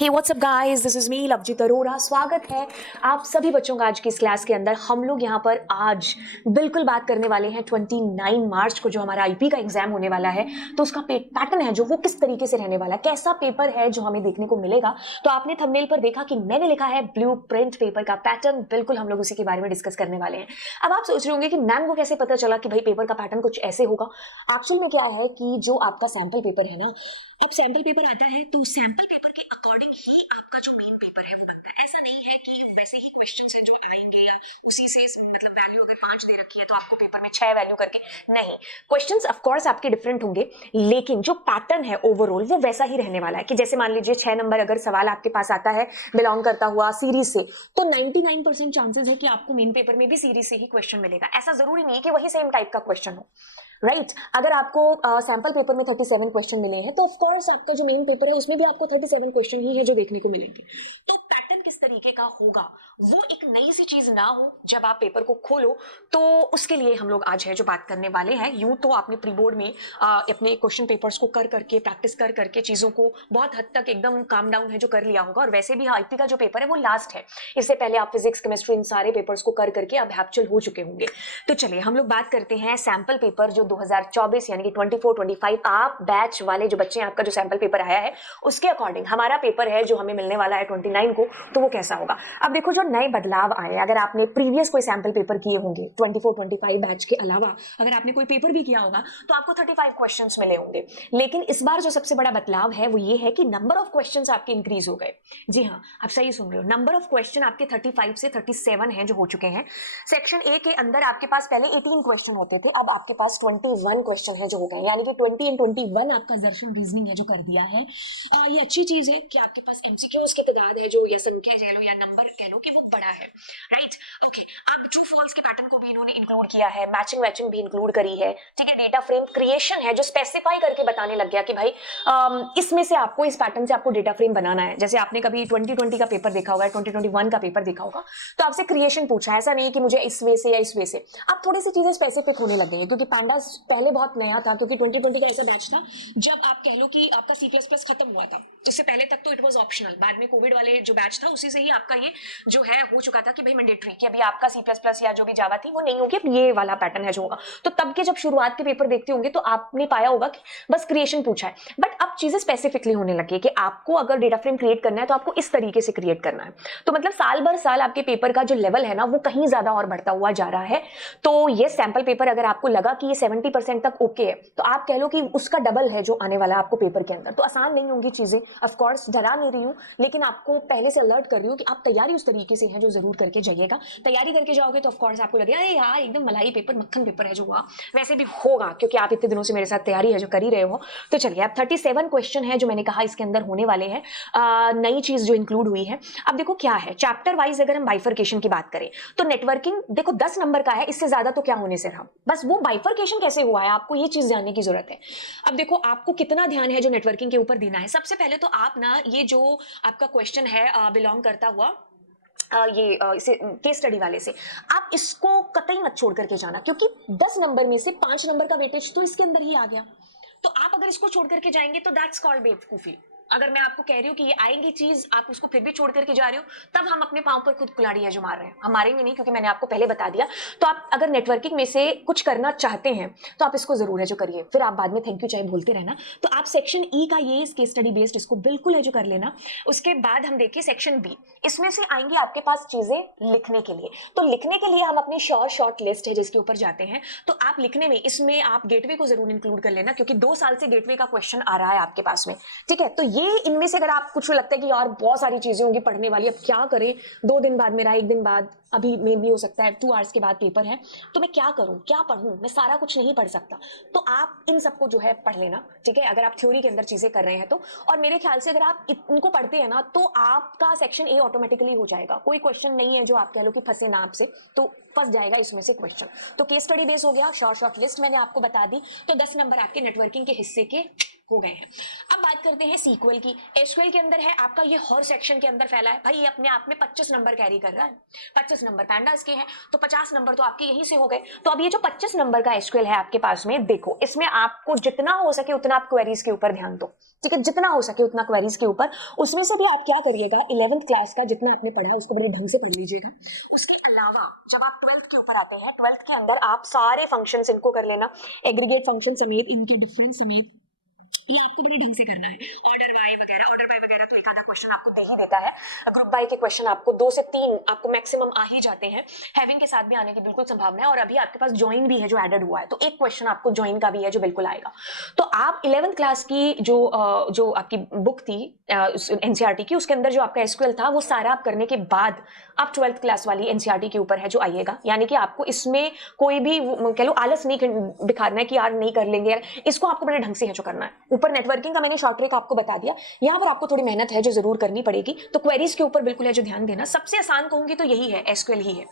Hey, what's up guys? This is me Lovejeet Arora. स्वागत है आप सभी बच्चों का आज की इस क्लास के अंदर। हम लोग यहाँ पर आज बिल्कुल बात करने वाले हैं 29 मार्च को जो हमारा आईपी का एग्जाम होने वाला है, तो उसका पैटर्न है जो वो किस तरीके से रहने वाला है, कैसा पेपर है जो हमें देखने को मिलेगा। तो आपने थंबनेल पर देखा कि मैंने लिखा है ब्लूप्रिंट पेपर का पैटर्न। बिल्कुल हम लोग उसी के बारे में डिस्कस करने वाले हैं। अब आप सोच रहे होंगे कि मैम को कैसे पता चला कि भाई पेपर का पैटर्न कुछ ऐसे होगा। एक्चुअल में क्या है कि जो आपका सैंपल पेपर है ना, अब सैंपल पेपर आता है तो सैंपल पेपर के अकॉर्डिंग ही आपका जो मेन पेपर है वो बनता है। ऐसा नहीं है कि वैसे ही क्वेश्चंस हैं जो आएंगे या उसी से मतलब वैल्यू अगर 5 दे रखी है तो आपको पेपर में 6 वैल्यू करके, नहीं, क्वेश्चंस ऑफ कोर्स आपके डिफरेंट होंगे, लेकिन जो पैटर्न है ओवरऑल वो वैसा ही रहने वाला है। कि जैसे मान लीजिए 6 नंबर अगर सवाल आपके पास आता है बिलोंग करता हुआ सीरीज से, तो 99% चांसेस है कि आपको मेन पेपर में भी सीरीज से ही क्वेश्चन मिलेगा। ऐसा जरूरी नहीं है कि वही सेम टाइप का क्वेश्चन हो, राइट अगर आपको सैंपल पेपर में 37 क्वेश्चन मिले हैं तो ऑफ कोर्स आपका जो मेन पेपर है उसमें भी आपको 37 क्वेश्चन ही है जो देखने को मिलेंगे। तो पैटर्न किस तरीके का होगा वो एक नई सी चीज ना हो जब आप पेपर को खोलो, तो उसके लिए हम लोग आज है जो बात करने वाले हैं। यूं तो आपने प्री बोर्ड में अपने क्वेश्चन पेपर्स को कर करके प्रैक्टिस कर करके चीजों को बहुत हद तक एकदम काम डाउन है जो कर लिया होगा, और वैसे भी आईपी का जो पेपर है वो लास्ट है। इससे पहले आप फिजिक्स केमिस्ट्री इन सारे पेपर्स को कर करके अब हैप्चुअल हो चुके होंगे। तो चलिए हम लोग बात करते हैं सैंपल पेपर जो 2024 यानी कि 24-25 आप बैच वाले जो बच्चे हैं, आपका जो सैंपल पेपर आया है उसके अकॉर्डिंग हमारा पेपर है जो हमें मिलने वाला है 29 को, तो वो कैसा होगा। अब देखो जो नए बदलाव आए, अगर आपने प्रीवियस कोई सैंपल पेपर किए होंगे 24-25 बैच के अलावा अगर आपने कोई पेपर भी किया होगा तो आपको 35 क्वेश्चंस मिले होंगे। लेकिन इस बार जो सबसे बड़ा बदलाव है वो ये है कि नंबर ऑफ क्वेश्चंस आपके इंक्रीज हो गए। जी हाँ, आप सही सुन रहे हो, नंबर ऑफ क्वेश्चन आपके 35 से 37 हैं जो हो चुके हैं। सेक्शन ए के अंदर आपके पास पहले 18 क्वेश्चन होते थे, अब आपके पास 21 क्वेश्चन है जो हो गए, यानी कि 20 एंड 21 आपका जर्शन रीजनिंग है जो कर दिया है। ये अच्छी चीज है कि आपके पास एमसीक्यूज की तादाद है जो, या संख्या कह लो या नंबर कह लो कि वो बड़ा है, राइट। ओके, अब ट्रू फॉल्स के पैटर्न को भी इन्होंने इंक्लूड किया है, मैचिंग मैचिंग भी इंक्लूड करी है, ठीक है। डेटा फ्रेम क्रिएशन है जो स्पेसिफाई करके बताने लग गया कि भाई इसमें से आपको, इस पैटर्न से आपको डेटा फ्रेम बनाना है। जैसे आपने कभी 2020 का पेपर देखा होगा, 2021 का पेपर देखा होगा, तो आपसे क्रिएशन पूछा, ऐसा नहीं कि मुझे इस वे से या इस वे से। अब थोड़ी सी चीजें स्पेसिफिक होने लग गई है क्योंकि पैंडास पहले बहुत नया था, क्योंकि 2020 का ऐसा बैच था जब आप कह लो कि आपका C++ खत्म हुआ था। इससे पहले तक तो इट वाज ऑप्शनल, बाद में कोविड वाले जो बैच था उसी से ही आपका ये जो है हो चुका था कि भाई मैंडेटरी, कि अभी आपका C++ या जो भी जावा थी वो नहीं होगी, अब ये वाला पैटर्न है जो होगा। तो तब के जब शुरुआत के पेपर देखते होंगे तो आपने पाया होगा कि बस क्रिएशन पूछा है, बट अब चीजें स्पेसिफिकली होने लगी कि आपको अगर डेटा फ्रेम क्रिएट करना है तो आपको इस तरीके से क्रिएट करना है। तो मतलब साल भर साल आपके पेपर का जो लेवल है ना वो कहीं ज्यादा और बढ़ता हुआ जा रहा है। तो ये सैंपल पेपर अगर आपको लगा कि ये 70% तक ओके है, तो आप कह लो कि उसका डबल है जो आने वाला है आपको पेपर के अंदर। तो आसान नहीं होंगी चीजें, ऑफ कोर्स डरा नहीं रही हूं, लेकिन आपको पहले से अलर्ट कर रही हूं कि आप तैयारी उस तरीके से है जो जरूर करके जाइएगा। तैयारी करके जाओगे तो ऑफ कोर्स आपको लगेगा अरे यार एकदम मलाई पेपर, मक्खन पेपर है जो हुआ, वैसे भी होगा क्योंकि आप इतने दिनों से मेरे साथ तैयारी है जो कर ही रहे हो। तो चलिए, अब 37 क्वेश्चन है जो मैंने कहा इसके अंदर होने वाले हैं। नई चीज जो इंक्लूड हुई है, अब देखो क्या है, चैप्टर वाइज अगर हम बाइफर्केशन की बात करें तो नेटवर्किंग देखो 10 नंबर का है, इससे ज्यादा तो क्या होने से रहा, बस वो बाइफर्केशन कैसे हुआ है आपको ये चीज जानने की जरूरत है। अब देखो आपको कितना ध्यान है जो नेटवर्किंग के ऊपर देना है। सबसे पहले तो आप ना ये जो आपका क्वेश्चन है बिलोंग करता हुआ ये इसे केस स्टडी वाले से, आप इसको कतई मत छोड़ करके जाना, क्योंकि 10 नंबर में से 5 नंबर का वेटेज तो इसके अंदर ही आ गया। तो आप अगर इसको छोड़ करके जाएंगे तो दैट्स कॉल्ड बेवकूफी। अगर मैं आपको कह रही हूँ कि ये आएंगी चीज, आप उसको फिर भी छोड़ करके जा रहे हो, तब हम अपने पांव पर खुद कुल्हाड़ी है जो मार रहे हैं। हम मारेंगे नहीं क्योंकि मैंने आपको पहले बता दिया। तो आप अगर नेटवर्किंग में से कुछ करना चाहते हैं तो आप इसको जरूर है जो करिए, फिर आप बाद में थैंक यू चाहे बोलते रहना। तो आप सेक्शन ई का ये केस स्टडी बेस्ड इसको बिल्कुल है जो कर लेना। उसके बाद हम देखिए सेक्शन बी, इसमें से आएंगी आपके पास चीजें लिखने के लिए। तो लिखने के लिए हम अपनी शॉर्ट लिस्ट है जिसके ऊपर जाते हैं। तो आप लिखने में इसमें आप गेटवे को जरूर इंक्लूड कर लेना, क्योंकि 2 साल से गेटवे का क्वेश्चन आ रहा है आपके पास में, ठीक है। तो ये इनमें से अगर आप कुछ लगता है कि यार बहुत सारी चीजें होंगी पढ़ने वाली, अब क्या करें, 2 दिन बाद मेरा, 1 दिन बाद, अभी मे भी हो सकता है 2 आवर्स के बाद पेपर है, तो मैं क्या करूं, क्या पढ़ूं, मैं सारा कुछ नहीं पढ़ सकता। तो आप इन सबको जो है पढ़ लेना, ठीक है, अगर आप थ्योरी के अंदर चीजें कर रहे हैं तो। और मेरे ख्याल से अगर आप इनको पढ़ते हैं ना तो आपका सेक्शन ए ऑटोमेटिकली हो जाएगा। कोई क्वेश्चन नहीं है जो आप कह लो कि फंसे ना आपसे, तो फंस जाएगा इसमें से क्वेश्चन। तो केस स्टडी बेस हो गया, शॉर्ट लिस्ट मैंने आपको बता दी, तो 10 नंबर आपके नेटवर्किंग के हिस्से के हो गए हैं। अब बात करते हैं सीक्वल की। एसक्यूएल के अंदर है आपका ये हर सेक्शन के अंदर फैला है भाई, ये अपने आप में 25 नंबर कैरी कर रहा है। 25 नंबर पैंडास के हैं तो 50 नंबर तो आपके यहीं से हो गए। तो अब ये जो 25 नंबर का एसक्यूएल है आपके पास में, देखो इसमें आपको जितना हो सके उतना आप क्वेरीज के ऊपर ध्यान दो, ठीक है, जितना हो सके उतना क्वेरीज के ऊपर। उसमें से भी आप क्या करिएगा, 11th क्लास का जितना आपने पढ़ा उसको बड़े ढंग से पढ़ लीजिएगा। उसके अलावा जब आप 12th के ऊपर आते हैं, 12th के अंदर आप सारे फंक्शंस इनको कर लेना, एग्रीगेट फंक्शन समेत, इनके डिफरेंस समेत, ये आपको बड़े ढंग से करना है। ऑर्डर बाय वगैरह तो एक आधा क्वेश्चन आपको दे ही देता है। ग्रुप बाय के क्वेश्चन आपको 2 से 3 आपको मैक्सिमम आ ही जाते हैं। हैविंग के साथ भी आने की बिल्कुल संभावना है, और अभी आपके पास ज्वाइन भी है जो एडेड हुआ है, तो एक क्वेश्चन आपको ज्वाइन का भी है जो बिल्कुल आएगा। तो आप 11th क्लास की जो आपकी बुक थी एनसीईआरटी की, उसके अंदर जो आपका एसक्यूएल था वो सारा आप करने के बाद आप 12th क्लास वाली एनसीईआरटी के ऊपर है जो आइएगा। यानी कि आपको इसमें कोई भी कह लो आलस नहीं दिखाना है कि यार नहीं कर लेंगे यार, इसको आपको बड़े ढंग से है जो करना है। ऊपर नेटवर्किंग का मैंने शॉर्ट ट्रिक आपको बता दिया, यहाँ पर आपको थोड़ी मेहनत है जो जरूर करनी पड़ेगी। तो क्वेरीज के ऊपर बिल्कुल है जो ध्यान देना। सबसे आसान कहूंगी तो यही है, एसक्यूएल ही है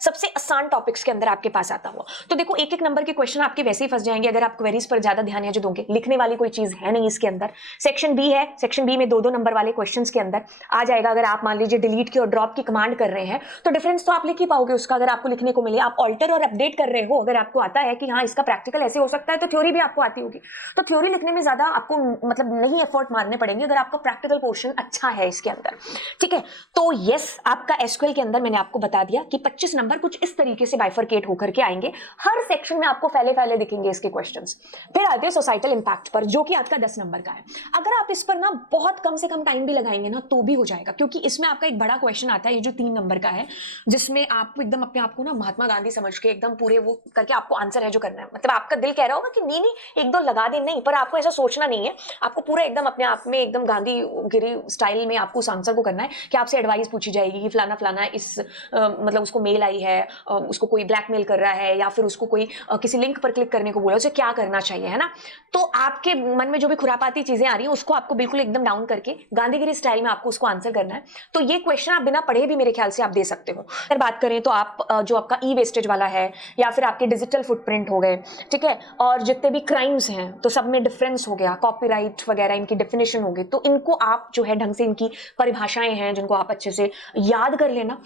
सबसे आसान टॉपिक्स के अंदर आपके पास आता हुआ। तो देखो एक एक नंबर के क्वेश्चन आपके वैसे ही फंस जाएंगे अगर आप क्वेरीज पर ज्यादा ध्यान है जो दोगे। लिखने वाली कोई चीज है नहीं इसके अंदर। सेक्शन बी है, सेक्शन बी में 2-2 नंबर वाले क्वेश्चंस के अंदर आ जाएगा। अगर आप मान लीजिए डिलीट की और ड्रॉप की कमांड कर रहे हैं तो डिफरेंस तो आप लिख ही पाओगे उसका, अगर आपको लिखने को मिले। आप ऑल्टर और अपडेट कर रहे हो, अगर आपको आता है कि हाँ इसका प्रैक्टिकल ऐसे हो सकता है, तो थ्योरी भी आपको आती होगी। तो थ्योरी लिखने में ज्यादा आपको मतलब नहीं एफर्ट मारने पड़ेंगे अगर आपका प्रैक्टिकल पोर्शन अच्छा है इसके अंदर, ठीक है। तो यस, आपका एसक्यूएल के अंदर मैंने आपको बता दिया कि 25 नंबर कुछ इस तरीके से बाइफरकेट होकर के आएंगे। हर सेक्शन में आपको फैले दिखेंगे इसके क्वेश्चंस। फिर आते हैं सोसाइटल इंपैक्ट पर, जो कि आपका 10 नंबर का है। अगर आप इस पर ना बहुत कम से कम टाइम भी लगाएंगे ना तो भी हो जाएगा, क्योंकि इसमें आपका एक बड़ा क्वेश्चन आता है, ये जो 3 नंबर का है, जिसमें आपको एकदम अपने आप को ना महात्मा गांधी समझ के एकदम पूरे वो करके आपको आंसर है जो करना है। मतलब आपका दिल कह रहा होगा कि नहीं नहीं 1-2 लगा दे, नहीं, पर आपको ऐसा सोचना नहीं है। आपको पूरा एकदम अपने आप में एकदम गांधी गिरी स्टाइल में आपको उस आंसर को करना है कि आपसे एडवाइस पूछी जाएगी कि फलाना फलाना इस मतलब उसको मेल आई है, उसको कोई ब्लैकमेल कर रहा है, या फिर उसको कोई किसी लिंक पर क्लिक करने को बोला, उसे क्या करना चाहिए, है ना। तो आपके मन में जो भी खुरापाती चीजें आ रही हैं उसको आपको बिल्कुल एकदम डाउन करके गांधीगिरी स्टाइल में आपको उसको आंसर करना है। तो ये क्वेश्चन आप बिना पढ़े भी मेरे ख्याल से आप दे सकते हो। अगर बात करें तो आप जो आपका ई वेस्टेज वाला है, या फिर आपके डिजिटल फुटप्रिंट हो गए, ठीक है, और जितने भी क्राइम्स हैं तो सब में डिफरेंस हो गया, कॉपीराइट वगैरह इनकी डेफिनेशन होगी, तो इनको आप जो है ढंग से इनकी परिभाषाएं हैं जिनको आप अच्छे से याद कर लेना,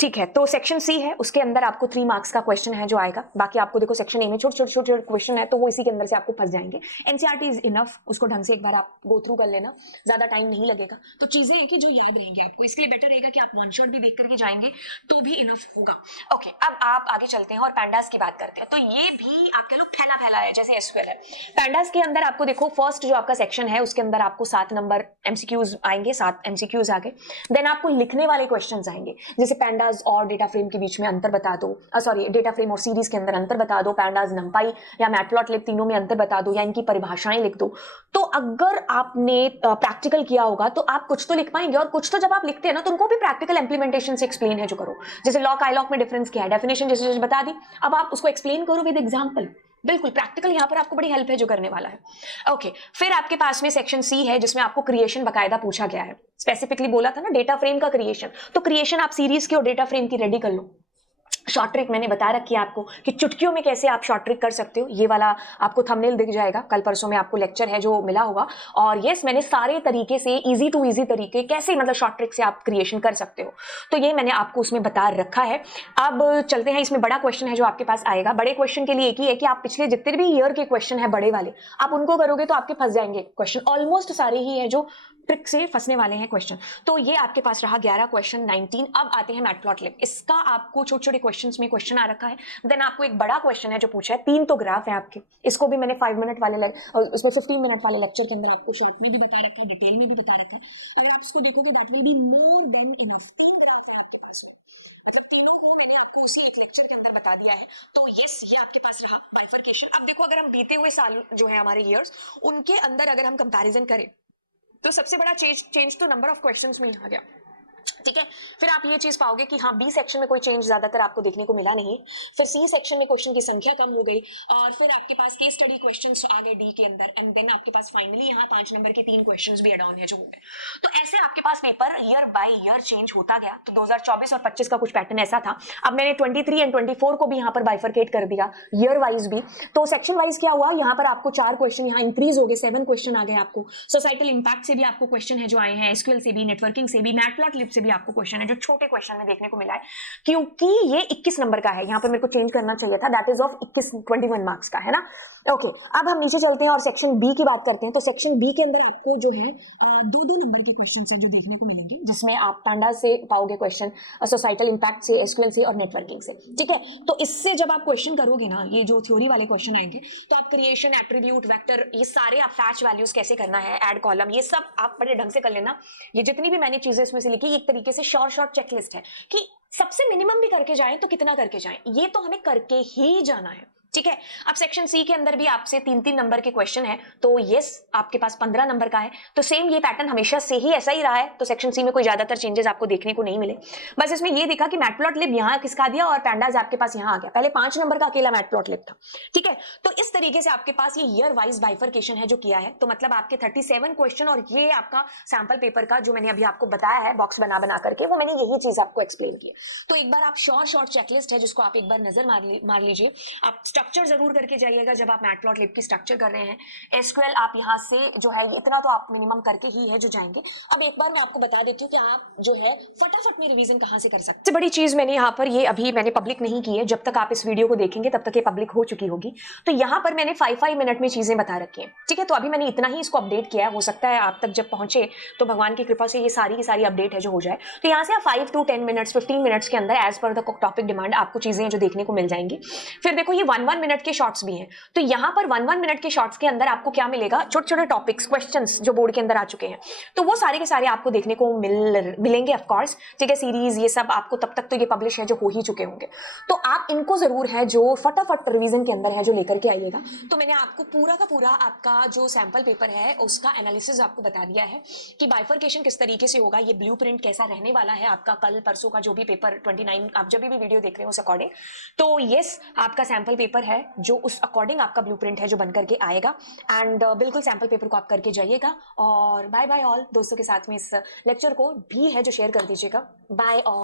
ठीक है। तो सेक्शन सी है, उसके अंदर आपको 3 मार्क्स का क्वेश्चन है जो आएगा। बाकी आपको देखो सेक्शन ए में छोटे क्वेश्चन है तो वो इसी के अंदर से आपको फंस जाएंगे। एनसीईआरटी इज इनफ, उसको ढंग से एक बार आप गो थ्रू कर लेना, ज्यादा टाइम नहीं लगेगा। तो चीजें हैं कि जो याद रहेंगे आपको, इसलिए बेटर रहेगा कि आप वन शॉट भी देख करके जाएंगे तो भी इनफ होगा। ओके, अब आप आगे चलते हैं और पैंडास की बात करते हैं। तो ये भी आप कह लो फैला है जैसे एसक्यूएल है। पैंडास के अंदर आपको देखो फर्स्ट जो आपका सेक्शन है उसके अंदर आपको 7 नंबर एमसीक्यूज आएंगे, 7 एमसीक्यूज आ गए। देन आपको लिखने वाले क्वेश्चन आएंगे, जैसे पैंडास और डेटा फ्रेम के बीच में अंतर बता दो, सॉरी डेटा फ्रेम और सीरीज के अंदर अंतर बता दो, पैंडास नंपाई या मैटप्लॉटलिब तीनों में अंतर बता दो, या इनकी परिभाषाएं लिख दो। तो अगर आपने प्रैक्टिकल किया होगा तो आप कुछ तो लिख पाएंगे, और कुछ तो जब आप लिखते हैं ना तो उनको भी प्रैक्टिकल इंप्लीमेंटेशन से एक्सप्लेन है जो करो। जैसे लॉक आईलॉक में डिफरेंस क्या है, डेफिनेशन जैसे बता दी, अब आप उसको एक्सप्लेन करो विद एग्जांपल। बिल्कुल प्रैक्टिकल यहाँ पर आपको बड़ी हेल्प है जो करने वाला है। ओके, फिर आपके पास में सेक्शन सी है जिसमें आपको क्रिएशन बकायदा पूछा गया है। स्पेसिफिकली बोला था ना डेटा फ्रेम का क्रिएशन, तो क्रिएशन आप सीरीज की और डेटा फ्रेम की रेडी कर लो। शॉर्ट ट्रिक मैंने बता रखी है आपको कि चुटकियों में कैसे आप शॉर्ट ट्रिक कर सकते हो। ये वाला आपको थंबनेल दिख जाएगा, कल परसों में आपको लेक्चर है जो मिला होगा। और यस, मैंने सारे तरीके से इजी टू इजी तरीके कैसे मतलब शॉर्ट ट्रिक से आप क्रिएशन कर सकते हो, तो ये मैंने आपको उसमें बता रखा है। अब चलते हैं, इसमें बड़ा क्वेश्चन है जो आपके पास आएगा। बड़े क्वेश्चन के लिए एक ही है कि आप पिछले जितने भी ईयर के क्वेश्चन है बड़े वाले, आप उनको करोगे तो आपके फंस जाएंगे क्वेश्चन। ऑलमोस्ट सारे ही है जो ट्रिक से फंसने वाले हैं क्वेश्चन। तो ये आपके पास रहा 11 क्वेश्चन 19। अब आते हैं मैटप्लॉटलिब, इसका आपको छोटे छोटे क्वेश्चंस में क्वेश्चन आ रखा है। देन आपको एक बड़ा क्वेश्चन है जो पूछा है, 3 तो ग्राफ है आपके, इसको भी मैंने 5 मिनट वाले उसमें 15 मिनट वाले लेक्चर के अंदर आपको शॉर्ट में भी बता रखा है, डिटेल में भी बता रखा है। अगर आप इसको देखोगे that will be more than enough. 3 graph है आपके पास, मतलब तीनों को मैंने आपको उसी एक लेक्चर के अंदर बता दिया है। तो यस, ये आपके पास रहा बाइफरकेशन। अब देखो अगर हम बीते हुए साल जो है हमारे ईयर्स, उनके अंदर अगर हम कंपैरिजन करें तो सबसे बड़ा चेंज तो नंबर ऑफ क्वेश्चंस में आ गया। ठीक है। फिर आप ये चीज पाओगे कि हाँ बी सेक्शन में कोई चेंज ज्यादातर आपको देखने को मिला नहीं। फिर सी सेक्शन में क्वेश्चन की संख्या कम हो गई और फिर आपके पास केस स्टडी क्वेश्चंस आ गए डी के अंदर एंड देन आपके पास फाइनली यहाँ 5 नंबर के 3 क्वेश्चंस भी एड ऑन है जो हो गए। तो ऐसे आपके पास paper year by year change होता गया। तो 2024 और 25 का कुछ पैटर्न ऐसा था। अब मैंने 23 एंड 24 को भी यहाँ पर बाइफरकेट कर दिया ईयर वाइज भी। तो सेक्शन वाइज क्या हुआ, यहाँ पर आपको 4 क्वेश्चन यहाँ इंक्रीज हो गए, 7 क्वेश्चन आ गए आपको। सोसाइटल इंपैक्ट से भी आपको क्वेश्चन है जो आए हैं, एसक्यूएल से भी, नेटवर्किंग से भी, मैटप्लॉटलिब से भी आपको क्वेश्चन है जो छोटे क्वेश्चन में देखने को मिला है। क्योंकि ये 21 नंबर का है, यहाँ पर मेरे को चेंज करना चाहिए था, दैट इज ऑफ 21 मार्क्स का है ना। ओके, अब हम नीचे चलते हैं और सेक्शन बी की बात करते हैं। तो सेक्शन बी के अंदर आपको जो है 2-2 नंबर के क्वेश्चन है जो देखने को मिलेंगे, जिसमें आप टांडा से पाओगे क्वेश्चन, सोसाइटल इंपैक्ट से, एसक्यूएल से और नेटवर्किंग से। ठीक है, तो इससे जब आप क्वेश्चन करोगे ना, ये जो थ्योरी वाले क्वेश्चन आएंगे, तो आप क्रिएशन, एट्रीब्यूट, वेक्टर, ये सारे आप फैच वैल्यूज कैसे करना है, ऐड कॉलम, ये सब आप बड़े ढंग से कर लेना। ये जितनी भी मैंने चीजें इसमें से लिखी, एक तरीके से शॉर्ट चेकलिस्ट है कि सबसे मिनिमम भी करके जाएं तो कितना करके जाएं, ये तो हमें करके ही जाना है। ठीक है। अब सेक्शन सी के अंदर भी आपसे 3-3 नंबर के क्वेश्चन है, तो यस आपके पास 15 नंबर का है। तो सेम ये पैटर्न हमेशा से ही ऐसा ही रहा है। तो सेक्शन सी में कोई ज्यादातर चेंजेस आपको देखने को नहीं मिले। बस इसमें ये दिखा कि मैटप्लॉटलिब यहाँ किसका दिया और पैंडाज आपके पास यहाँ आ गया। पहले 5 नंबर का अकेला मैटप्लॉटलिब था। ठीक है, तो इस तरीके से आपके पास ये ईयर वाइज बाइफरकेशन है जो किया है। तो मतलब आपके 37 क्वेश्चन और ये आपका सैंपल पेपर का जो मैंने अभी आपको बताया है बॉक्स बना करके, वो मैंने यही चीज आपको एक्सप्लेन की है। तो एक बार आप शॉर्ट चेकलिस्ट है जिसको आप एक बार नजर मार लीजिए। आप स्ट्रक्चर जरूर करके जाइएगा जब आप मैटप्लॉटलिब की स्ट्रक्चर कर रहे हैं। एसक्यूएल आप यहाँ से जो है इतना तो आप मिनिमम करके ही है जो जाएंगे। अब एक बार मैं आपको बता देती हूँ कि आप जो है फटाफट में रिवीजन कहाँ से कर सकते हैं। सबसे बड़ी चीज मैंने यहाँ पर ये अभी मैंने पब्लिक नहीं की है, जब तक आप इस वीडियो को देखेंगे तब तक ये पब्लिक हो चुकी होगी। तो यहाँ पर मैंने 5 मिनट में चीजें बता रखी हैं। ठीक है, तो अभी मैंने इतना ही इसको अपडेट किया है। हो सकता है आप तक जब पहुंचे तो भगवान की कृपा से ये सारी की सारी अपडेट है जो हो जाए। तो यहाँ से आप 5 to 10 मिनट्स 15 मिनट्स के अंदर as per the topic demand आपको चीजें जो देखने को मिल जाएंगी। फिर देखो ये 1-1 मिनट के शॉर्ट्स भी हैं। तो यहाँ पर 1-1 मिनट के शॉर्ट्स के अंदर आपको क्या मिलेगा, छोटे छोटे टॉपिक्स, क्वेश्चंस जो बोर्ड के अंदर आ चुके हैं, तो वो सारे के सारे आपको देखने को मिलेंगे ऑफ कोर्स। ठीक है, सीरीज ये सब आपको तब तक तो ये पब्लिश है जो हो ही चुके होंगे। तो आप इनको जरूर है जो फटाफट रिवीजन के अंदर है जो लेकर के आइएगा। तो मैंने आपको पूरा का पूरा आपका जो सैंपल पेपर है उसका एनालिसिस आपको बता दिया है कि बाइफरकेशन किस तरीके से होगा, ये ब्लूप्रिंट कैसा रहने वाला है आपका कल परसों का जो भी पेपर 29 आप जब भी वीडियो देख रहे हो उस अकॉर्डिंग। तो यस आपका सैंपल पेपर है जो उस अकॉर्डिंग आपका ब्लूप्रिंट है जो बन करके आएगा। एंड बिल्कुल सैंपल पेपर को आप करके जाइएगा। और बाय बाय ऑल, दोस्तों के साथ में इस लेक्चर को भी है जो शेयर कर दीजिएगा। Bye all.